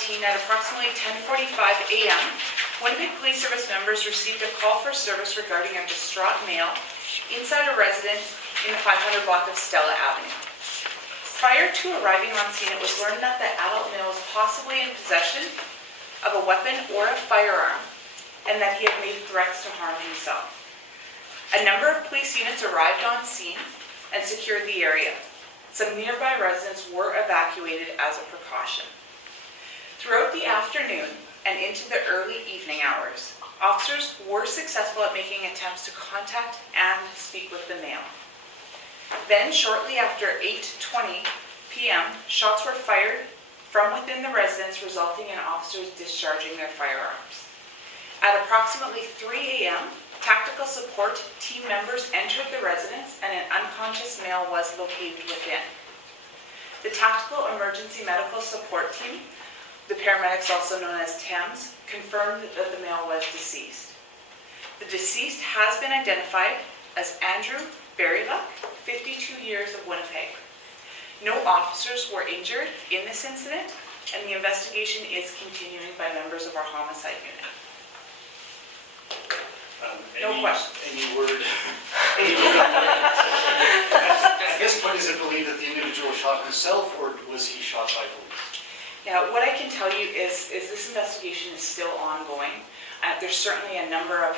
14 at approximately 10:45 a.m., Winnipeg Police Service members received a call for service regarding a distraught male inside a residence in the 500 block of Stella Avenue. Prior to arriving on scene, it was learned that the adult male was possibly in possession of a weapon or a firearm, and that he had made threats to harm himself. A number of police units arrived on scene and secured the area. Some nearby residents were evacuated as a precaution. Throughout the afternoon and into the early evening hours, officers were successful at making attempts to contact and speak with the male. Then, shortly after 8:20 p.m., shots were fired from within the residence, resulting in officers discharging their firearms. At approximately 3 a.m., tactical support team members entered the residence and an unconscious male was located within. The Tactical Emergency Medical Support Team, the paramedics also known as TEMS, confirmed that the male was deceased. The deceased has been identified as Andrew Barricaded, 52 years, of Winnipeg. No officers were injured in this incident, and the investigation is continuing by members of our homicide unit. No questions. Any word? At this point, is it believed that the individual shot himself, or was he shot by police? Now, what I can tell you is this investigation is still ongoing. There's certainly a number of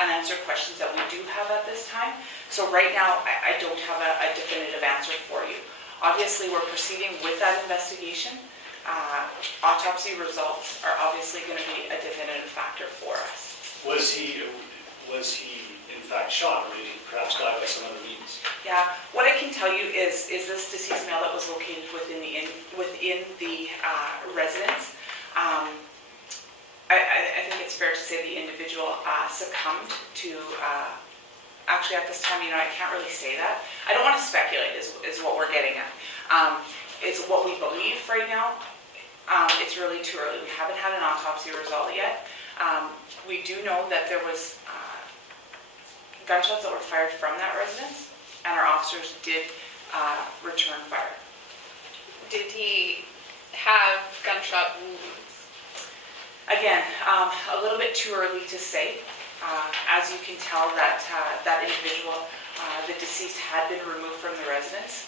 unanswered questions that we do have at this time. So right now, I don't have a definitive answer for you. Obviously, we're proceeding with that investigation. Autopsy results are obviously going to be a definitive factor for us. Was he in fact shot, or did he perhaps die by some other means? Yeah, what I can tell you is this deceased male that was located within the residence. I think it's fair to say the individual succumbed to. Actually, at this time, I can't really say that. I don't want to speculate. Is what we're getting at. It's what we believe right now. It's really too early. We haven't had an autopsy result yet. We do know that there was gunshots that were fired from that residence, and our officers did return fire. Did he have gunshot wounds? Again, a little bit too early to say. As you can tell, that individual, the deceased, had been removed from the residence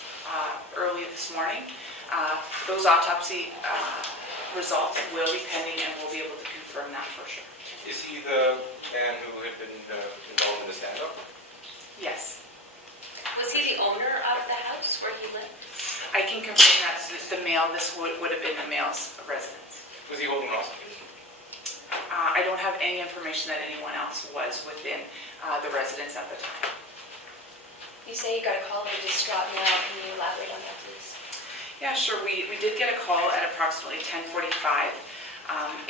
early this morning. Those autopsy results will be pending, and we'll be able to confirm that for sure. Is he the man who had been involved in the stand-up? Yes. Was he the owner of the house where he lived? I can confirm that the male, this would have been the male's residence. Was he holding hostage? I don't have any information that anyone else was within the residence at the time. You say you got a call of a distraught male. Can you elaborate on that, please? Yeah, sure. We did get a call at approximately 10:45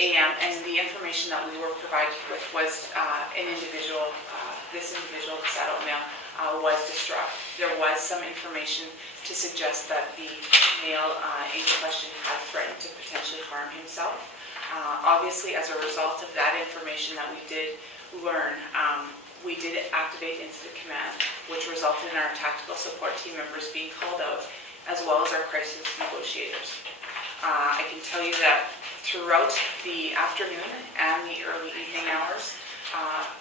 a.m. and the information that we were provided with was an individual, this adult male, was distraught. There was some information to suggest that the male in question had threatened to potentially harm himself. Obviously, as a result of that information that we did learn, we did activate incident command, which resulted in our tactical support team members being called out, as well as our crisis negotiators. I can tell you that throughout the afternoon and the early evening hours,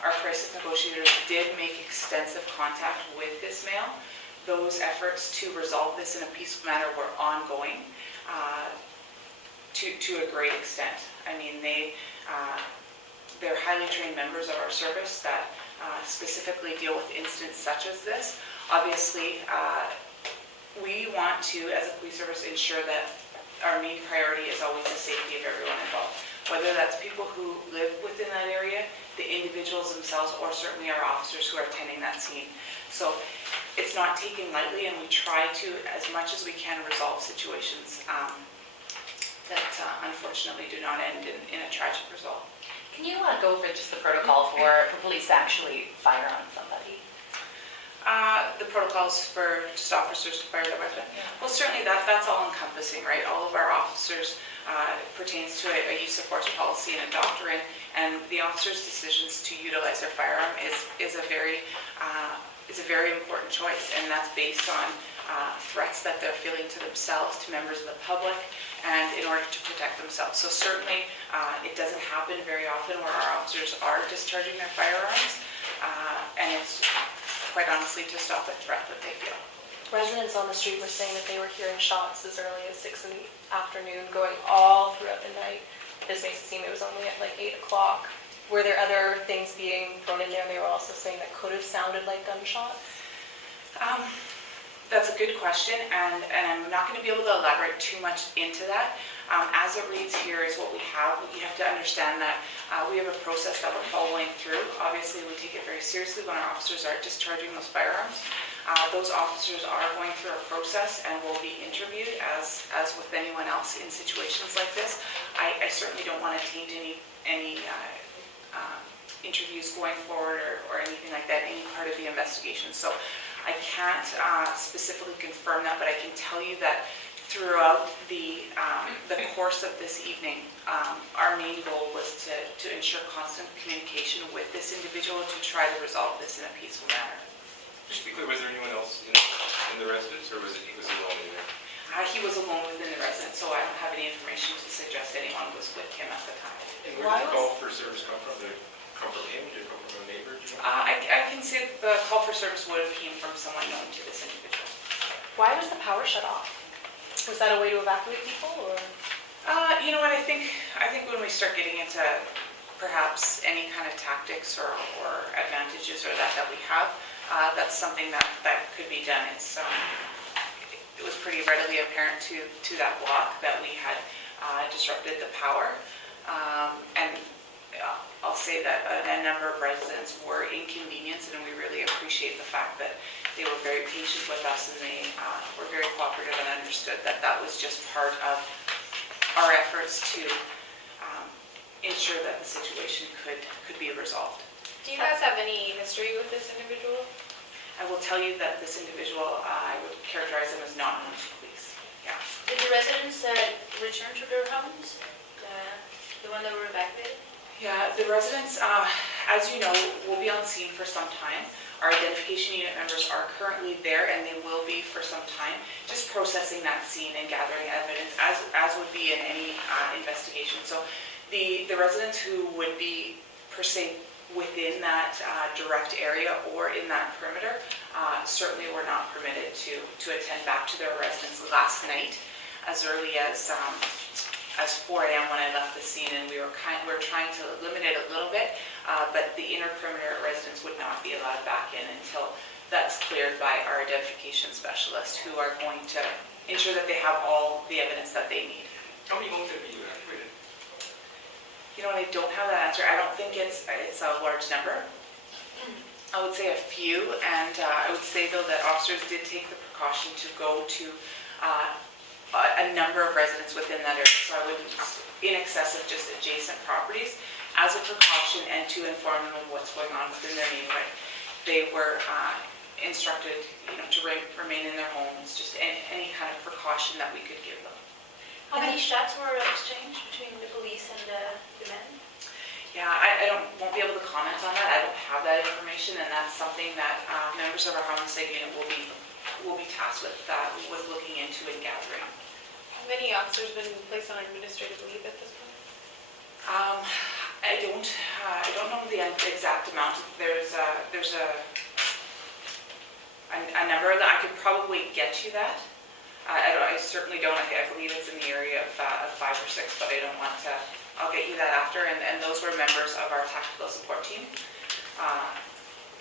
our crisis negotiators did make extensive contact with this male. Those efforts to resolve this in a peaceful manner were ongoing to a great extent. I mean, they're highly trained members of our service that specifically deal with incidents such as this. Obviously, we want to, as a police service, ensure that our main priority is always the safety of everyone involved. Whether that's people who live within that area, the individuals themselves, or certainly our officers who are attending that scene. So it's not taken lightly, and we try to, as much as we can, resolve situations that unfortunately do not end in a tragic result. Can you go over just the protocol for police to actually fire on somebody? The protocols for just officers to fire their weapon. Yeah. Well, certainly that's all encompassing, right? All of our officers pertains to a use of force policy and a doctrine, and the officers' decisions to utilize their firearm is a very is a very important choice, and that's based on threats that they're feeling to themselves, to members of the public, and in order to protect themselves. So certainly, it doesn't happen very often where our officers are discharging their firearms, and it's quite honestly to stop a threat that they feel. Residents on the street were saying that they were hearing shots as early as 6 in the afternoon, going all throughout the night. This makes it seem it was only at like 8 o'clock. Were there other things being thrown in there? They were also saying that could have sounded like gunshots. That's a good question, and I'm not going to be able to elaborate too much into that. As it reads here is what we have. You have to understand that we have a process that we're following through. Obviously, we take it very seriously when our officers are discharging those firearms. Those officers are going through a process and will be interviewed as with anyone else in situations like this. I certainly don't want to taint any interviews going forward or anything like that, any part of the investigation. So I can't specifically confirm that, but I can tell you that throughout the course of this evening, our main goal was to ensure constant communication with this individual to try to resolve this in a peaceful manner. Just to be clear, was there anyone else in the residence, or was he alone in there? He was alone within the residence, so I don't have any information to suggest anyone was with him at the time. And where did the call for service come from? Did it come from him? Did it come from a neighbor? Do you know? I can say the call for service would have came from someone known to this individual. Why was the power shut off? Was that a way to evacuate people, or? You know what, I think when we start getting into perhaps any kind of tactics or advantages or that we have, that's something that could be done. It was pretty readily apparent to that block that we had disrupted the power. And I'll say that a number of residents were inconvenienced, and we really appreciate the fact that they were very patient with us, and they were very cooperative and understood that that was just part of our efforts to ensure that the situation could be resolved. Do you guys have any history with this individual? I will tell you that this individual, I would characterize him as not known to police. Yeah. Did the residents return to their homes, the one that were evacuated? Yeah, the residents, as you know, will be on scene for some time. Our identification unit members are currently there, and they will be for some time, just processing that scene and gathering evidence, as would be in any investigation. So the residents who would be, per se, within that direct area or in that perimeter, certainly were not permitted to attend back to their residence last night, as early as 4 a.m. when I left the scene, and we were trying to limit it a little bit, but the inner perimeter residents would not be allowed back in until that's cleared by our identification specialists, who are going to ensure that they have all the evidence that they need. How many homes have you evacuated? You know, I don't have that answer. I don't think it's a large number. I would say a few, and I would say, though, that officers did take the precaution to go to a number of residents within that area, so I wouldn't, in excess of just adjacent properties, as a precaution and to inform them of what's going on within their neighborhood. They were instructed, to remain in their homes, just any kind of precaution that we could give them. How many shots were exchanged between the police and the men? Yeah, I won't be able to comment on that. I don't have that information, and that's something that members of our homicide unit will be tasked with looking into and gathering. Have any officers been placed on administrative leave at this point? I don't know the exact amount. There's a number that I could probably get you that. I certainly don't. I believe it's in the area of 5 or 6, but I don't want to. I'll get you that after. And those were members of our tactical support team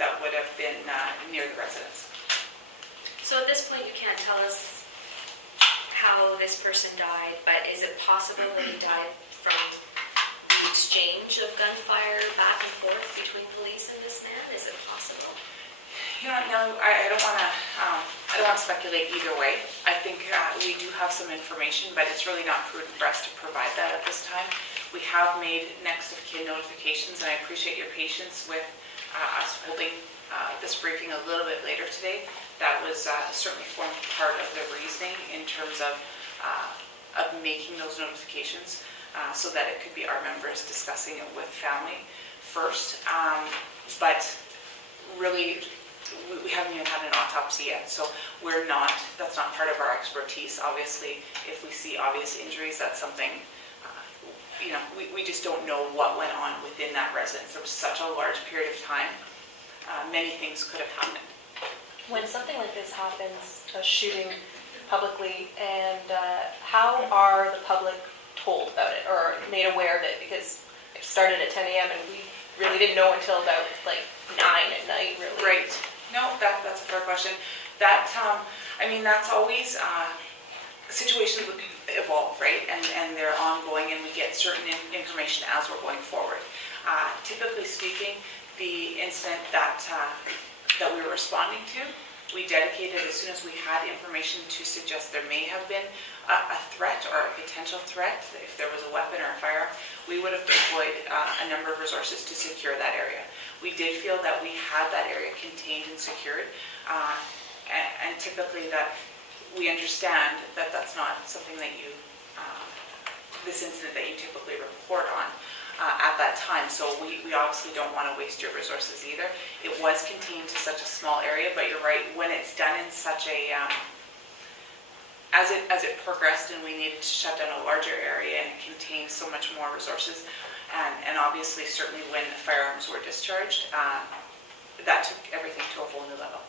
that would have been near the residence. So at this point, you can't tell us how this person died, but is it possible that he died from the exchange of gunfire back and forth between police and this man? Is it possible? No, I don't want to speculate either way. I think we do have some information, but it's really not prudent for us to provide that at this time. We have made next of kin notifications, and I appreciate your patience with us holding this briefing a little bit later today. That was certainly formed part of the reasoning in terms of making those notifications, so that it could be our members discussing it with family first. But really, we haven't even had an autopsy yet, so that's not part of our expertise. Obviously, if we see obvious injuries, that's something, we just don't know what went on within that residence. There was such a large period of time. Many things could have happened. When something like this happens, a shooting publicly, and how are the public told about it or made aware of it? Because it started at 10 a.m. and we really didn't know until about like 9 at night, really. Right. No, that's a fair question. That's always, situations would evolve, right? And they're ongoing, and we get certain information as we're going forward. Typically speaking, the incident that we were responding to, we dedicated as soon as we had information to suggest there may have been a threat or a potential threat. If there was a weapon or a firearm, we would have deployed a number of resources to secure that area. We did feel that we had that area contained and secured, and typically that we understand that that's not something that this incident that you typically report on at that time. So we obviously don't want to waste your resources either. It was contained to such a small area, but you're right, when it's done in such a, as it progressed and we needed to shut down a larger area and it contained so much more resources, and obviously certainly when the firearms were discharged, that took everything to a whole new level.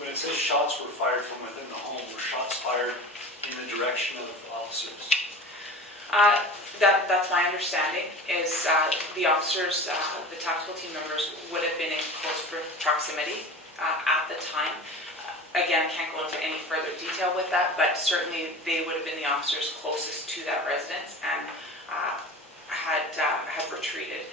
When it says shots were fired from within the home, were shots fired in the direction of officers? That's my understanding, is the officers, the tactical team members would have been in close proximity at the time. Again, can't go into any further detail with that, but certainly they would have been the officers closest to that residence and had retreated